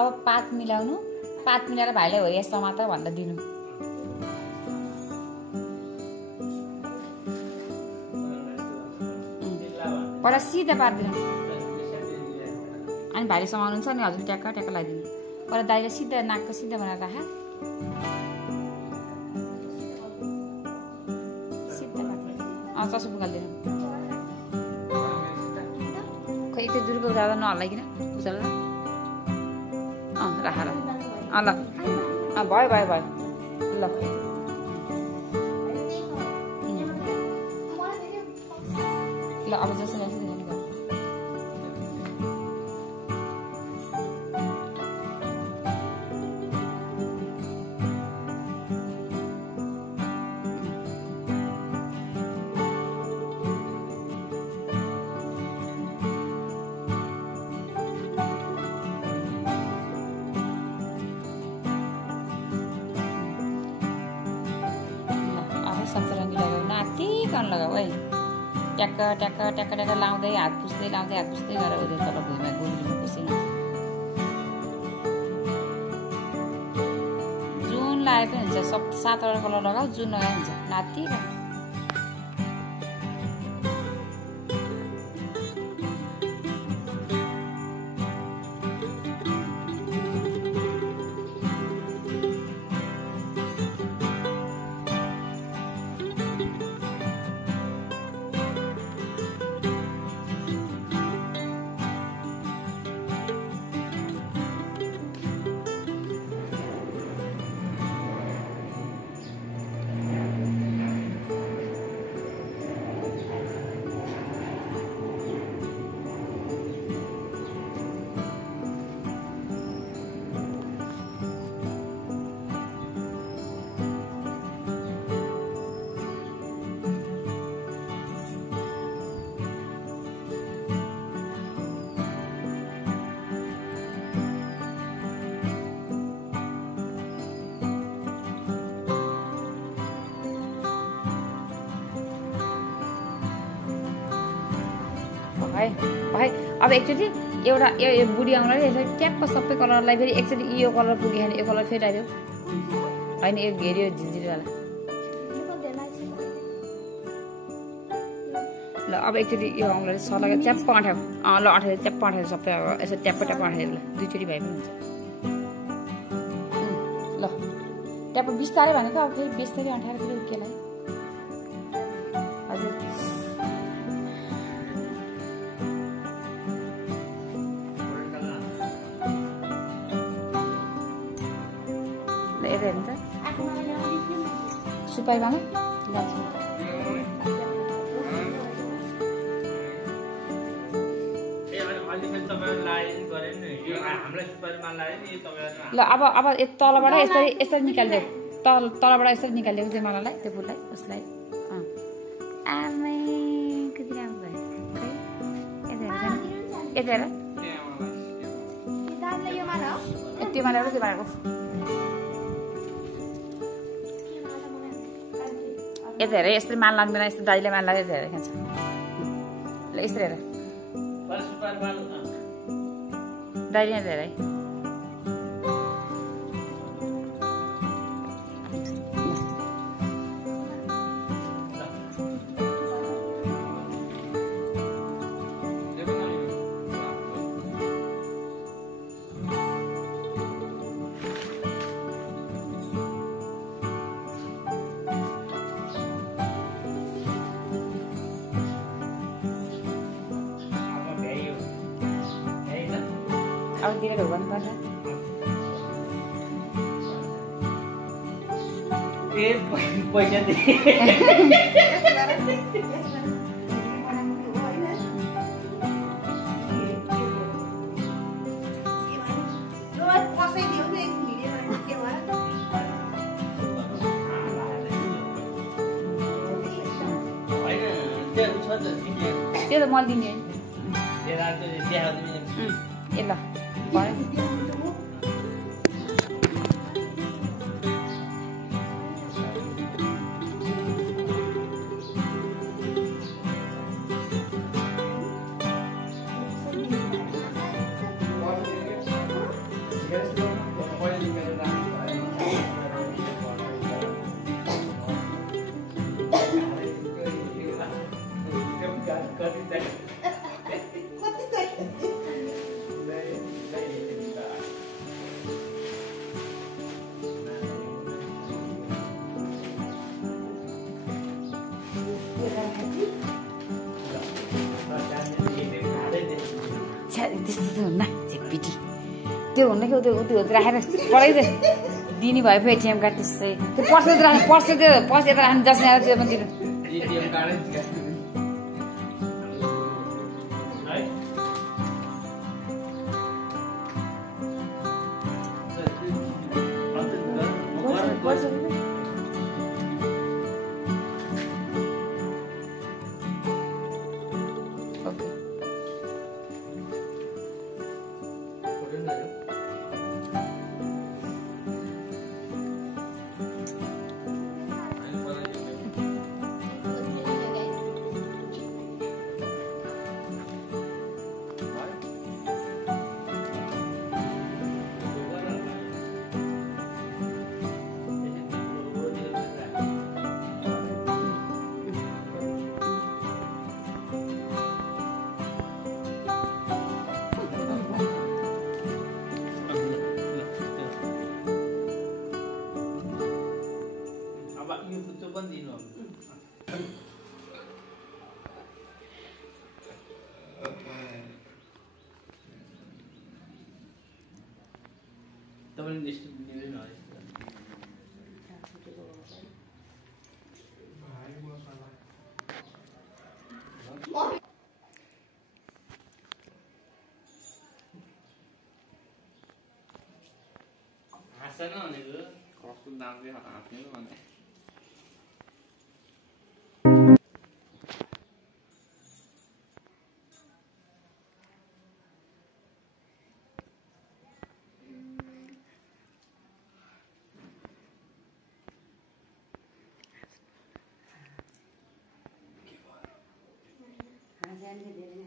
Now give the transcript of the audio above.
अब पात मिलाउनु, पात मिलाएर भाइले हो यस टमाटर भन्दा दिनु। पर सिधा पारिदिनु अनि भाइले समाउनुहुन्छ नि हजुर ट्याक्क ट्याक्क लगाइदिनु। पर दाइले सिधा नाकको सिधा बनाएर राख, सिधा चसो पुगालिदिनु। खै त्यो दुर्गा उजाला नहल्लाइकन उजाला राख ल। ल भयो भयो भयो ल ल अब जस्तो सन्तरङ्गी लगाऊ, नातिकन लगाऊ है। ट्याक्क ट्याक्क ट्याक्क ट्याक्क लाउँदै हात पुस्दै गरेर उयो तल भुइँमा गोल्नु पुसिनु। जुन लाए पनि हुन्छ, 7वटा कलर लगाऊ, जुन लगाए हुन्छ नातिकन। भाइ अब एकचोटि एउटा यो बुढी आउँदाखेरि यसरी ट्याप्प सबै कलरलाई फेरि एकचोटि यो कलर पुग्यो भने यो कलर फेरि आइदियो होइन, यो घेरियो झिझिरवाला। ल अब एकचोटि यो औँलाले सलाएर च्याप्प अँठ्याउ। ल अँठायो, च्याप्प अँठायो सबै। अब यसो ट्याप्प ट्याप्प अँठायो ल, दुईचोटि भए पनि हुन्छ। ल ट्याप्प बिस्तारै भनेको अब फेरि बिस्तारै अँठाएर फेरि उकेलाई हजुर। हेर्नु त सुपारीमा ल अब तलबाट यसरी निकालिदियो, तलबाट यसरी निकालिदिएको चाहिँ मलाई त्यो फुललाई उसलाई। आमै कति राम्रो भयो खै। यति हेर त्यो माला त्यो माला यता हेर, यस्तरी मान लाग्दैन, यस्तो दाइले मान लाग्यो। यता हेर खान्छ ल, यस्तरी हेर दाइले यता हेर है। अब दिएर ढोकाउनुपर्छ। पैसा दे त्यो त मैले दिने ए ल त्यस्तो त हुन्न झेपिटी त्यो हुन्न कि त्यो राखेर पढाइदिए दिने भयो फेरि एटिएम कार्ड त्यसै त्यो पर्स राख्नु पर्स त्यो पर्स यता राख्नु जसले आएर त्यो पनि एटिएम कार्ड तपाईँले लिस्ट दिँदैन है हाँसेन भनेको कस्तो दामले हाँस्ने भने जाने धेरै